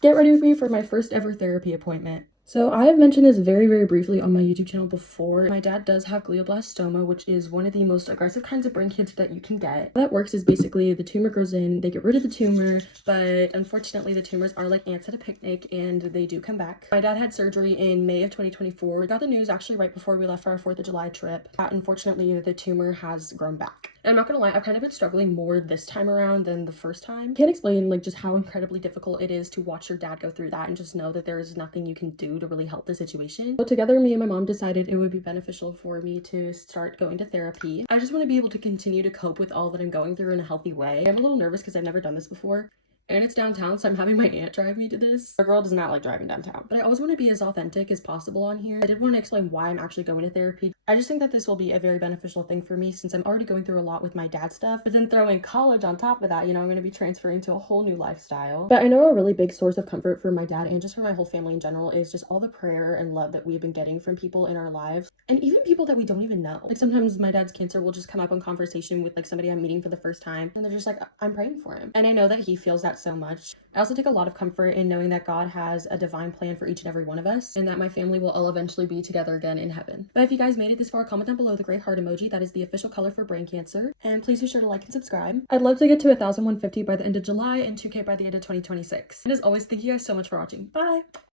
Get ready with me for my first ever therapy appointment. So I have mentioned this very briefly on my YouTube channel before. My dad does have glioblastoma, which is one of the most aggressive kinds of brain cancer that you can get. How that works is basically the tumor grows in, they get rid of the tumor, but unfortunately the tumors are like ants at a picnic and they do come back. My dad had surgery in May of 2024. We got the news actually right before we left for our 4th of July trip. Unfortunately, the tumor has grown back. And I'm not gonna lie, I've kind of been struggling more this time around than the first time. Can't explain like just how incredibly difficult it is to watch your dad go through that and just know that there is nothing you can do to really help the situation. So together, me and my mom decided it would be beneficial for me to start going to therapy. I just want to be able to continue to cope with all that I'm going through in a healthy way. I'm a little nervous because I've never done this before. And it's downtown, so I'm having my aunt drive me to this. Our girl does not like driving downtown. But I always want to be as authentic as possible on here. I did want to explain why I'm actually going to therapy. I just think that this will be a very beneficial thing for me since I'm already going through a lot with my dad's stuff. But then throw in college on top of that, you know, I'm going to be transferring to a whole new lifestyle. But I know a really big source of comfort for my dad and just for my whole family in general is just all the prayer and love that we've been getting from people in our lives. And even people that we don't even know. Like sometimes my dad's cancer will just come up in conversation with like somebody I'm meeting for the first time. And they're just like, I'm praying for him. And I know that he feels that so much. I also take a lot of comfort in knowing that God has a divine plan for each and every one of us and that my family will all eventually be together again in heaven. But if you guys made it this far, comment down below the great heart emoji. That is the official color for brain cancer. And please be sure to like and subscribe. I'd love to get to 1,150 by the end of July and 2K by the end of 2026. And as always, thank you guys so much for watching. Bye!